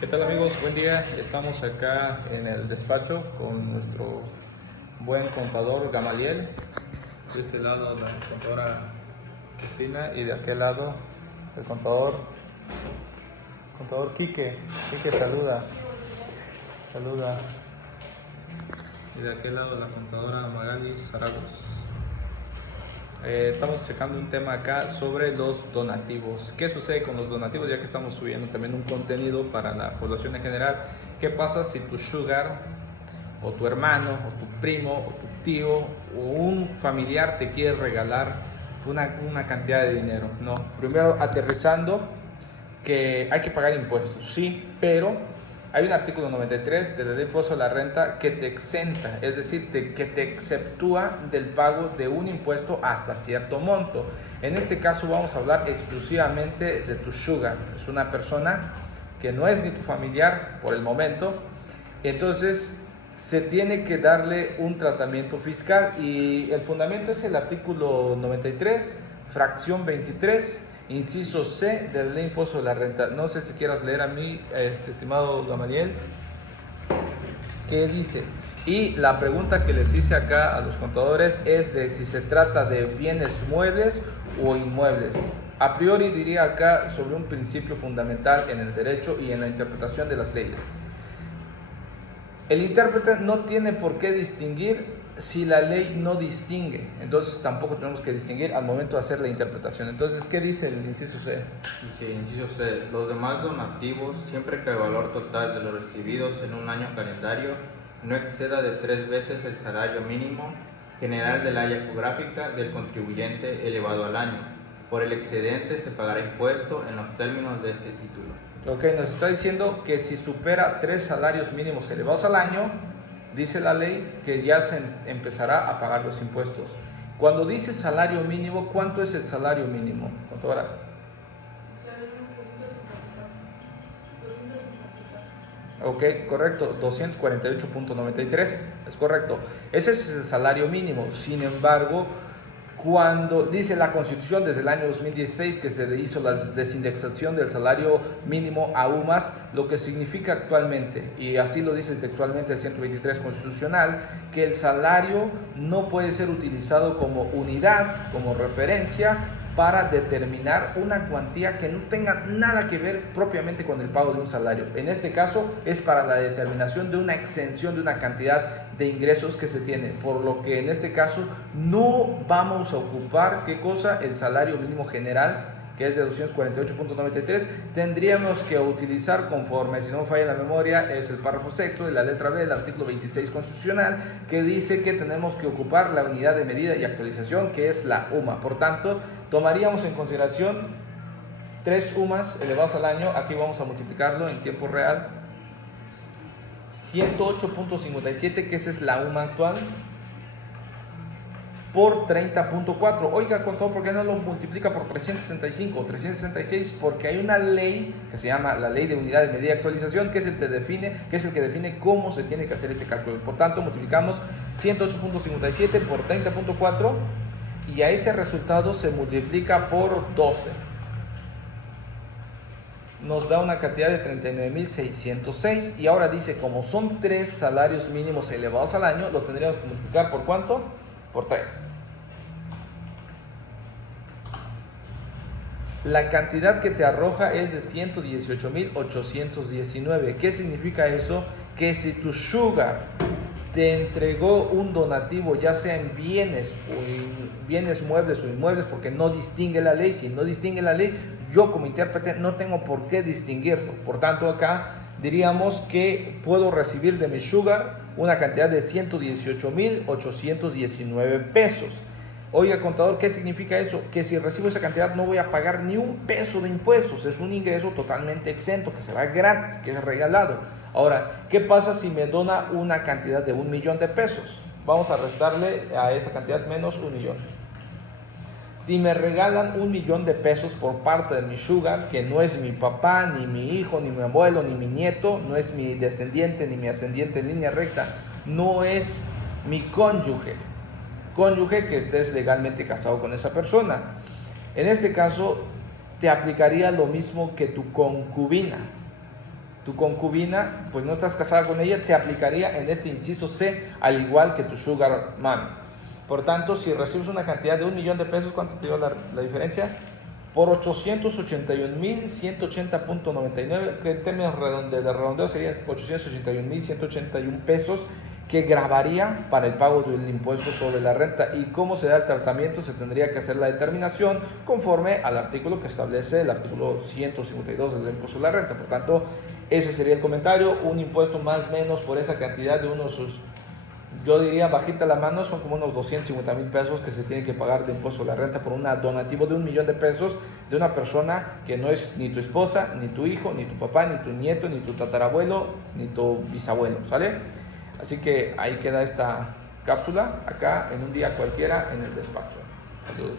¿Qué tal amigos? Buen día. Estamos acá en el despacho con nuestro buen contador Gamaliel. De este lado la contadora Cristina y de aquel lado el contador Quique. Quique saluda. Y de aquel lado la contadora Magali Zaragoza. Estamos checando un tema acá sobre los donativos. ¿Qué sucede con los donativos? Ya que estamos subiendo también un contenido para la población en general. ¿Qué pasa si tu sugar o tu hermano o tu primo o tu tío o un familiar te quiere regalar una cantidad de dinero? No, primero aterrizando que hay que pagar impuestos, sí, pero hay un artículo 93 de la ley de impuesto a la renta que te exenta, es decir, que te exceptúa del pago de un impuesto hasta cierto monto. En este caso vamos a hablar exclusivamente de tu sugar. Es una persona que no es ni tu familiar por el momento, entonces se tiene que darle un tratamiento fiscal y el fundamento es el artículo 93, fracción 23, inciso C de la ley de impuesto de la renta. No sé si quieras leer a mí, estimado Gamaliel, ¿qué dice? Y la pregunta que les hice acá a los contadores es de si se trata de bienes muebles o inmuebles. A priori diría acá sobre un principio fundamental en el derecho y en la interpretación de las leyes. El intérprete no tiene por qué distinguir si la ley no distingue, entonces tampoco tenemos que distinguir al momento de hacer la interpretación. Entonces, ¿qué dice el inciso C? Dice, inciso C, los demás donativos, siempre que el valor total de los recibidos en un año calendario no exceda de 3 veces el salario mínimo general del área geográfica del contribuyente elevado al año. Por el excedente se pagará impuesto en los términos de este título. Ok, nos está diciendo que si supera 3 salarios mínimos elevados al año, dice la ley que ya se empezará a pagar los impuestos. Cuando dice salario mínimo, ¿cuánto es el salario mínimo, contadora? Ok, correcto, 248.93, es correcto. Ese es el salario mínimo. Sin embargo, cuando dice la Constitución desde el año 2016 que se hizo la desindexación del salario mínimo a UMAS, lo que significa actualmente, y así lo dice textualmente el 123 constitucional, que el salario no puede ser utilizado como unidad, como referencia para determinar una cuantía que no tenga nada que ver propiamente con el pago de un salario. En este caso es para la determinación de una exención de una cantidad de ingresos que se tiene, por lo que en este caso no vamos a ocupar, ¿qué cosa? El salario mínimo general, que es de 248.93, tendríamos que utilizar conforme, si no me falla la memoria, es el párrafo sexto de la letra B del artículo 26 constitucional, que dice que tenemos que ocupar la unidad de medida y actualización, que es la UMA. Por tanto, tomaríamos en consideración 3 UMAs elevados al año, aquí vamos a multiplicarlo en tiempo real, 108.57, que esa es la UMA actual, por 30.4. Oiga, contador, ¿por qué no lo multiplica por 365 o 366? Porque hay una ley que se llama la Ley de Unidad de Medida y Actualización, que es el que define cómo se tiene que hacer este cálculo. Por tanto, multiplicamos 108.57 por 30.4 y a ese resultado se multiplica por 12. Nos da una cantidad de 39.606 y ahora dice, como son 3 salarios mínimos elevados al año, lo tendríamos que multiplicar ¿por cuánto? Por 3. La cantidad que te arroja es de 118.819. ¿Qué significa eso? Que si tu sugar te entregó un donativo, ya sea en bienes muebles o inmuebles, porque no distingue la ley, si no distingue la ley, yo como intérprete no tengo por qué distinguirlo. Por tanto, acá diríamos que puedo recibir de mi sugar una cantidad de 118.819 pesos. Oiga, contador, ¿qué significa eso? Que si recibo esa cantidad no voy a pagar ni un peso de impuestos, es un ingreso totalmente exento, que se va gratis, que es regalado. Ahora, ¿qué pasa si me dona una cantidad de 1.000.000 de pesos? Vamos a restarle a esa cantidad menos 1.000.000. Si me regalan 1.000.000 de pesos por parte de mi sugar, que no es mi papá, ni mi hijo, ni mi abuelo, ni mi nieto, no es mi descendiente, ni mi ascendiente en línea recta, no es mi cónyuge que estés legalmente casado con esa persona. En este caso, te aplicaría lo mismo que tu concubina. tu concubina, pues no estás casada con ella, te aplicaría en este inciso C, al igual que tu sugar mami. Por tanto, si recibes una cantidad de 1 millón de pesos, ¿cuánto te dio la diferencia? Por 881.180.99, que en términos de redondeo serían 881.181 pesos, que grabaría para el pago del impuesto sobre la renta. ¿Y cómo se da el tratamiento? Se tendría que hacer la determinación conforme al artículo que establece el artículo 152 del impuesto sobre la renta. Por tanto, ese sería el comentario. Un impuesto más o menos por esa cantidad de unos, yo diría bajita la mano, son como unos 250,000 pesos que se tienen que pagar de impuesto sobre la renta por un donativo de 1 millón de pesos de una persona que no es ni tu esposa, ni tu hijo, ni tu papá, ni tu nieto, ni tu tatarabuelo, ni tu bisabuelo, ¿sale? Así que ahí queda esta cápsula, acá en un día cualquiera en el despacho. Saludos.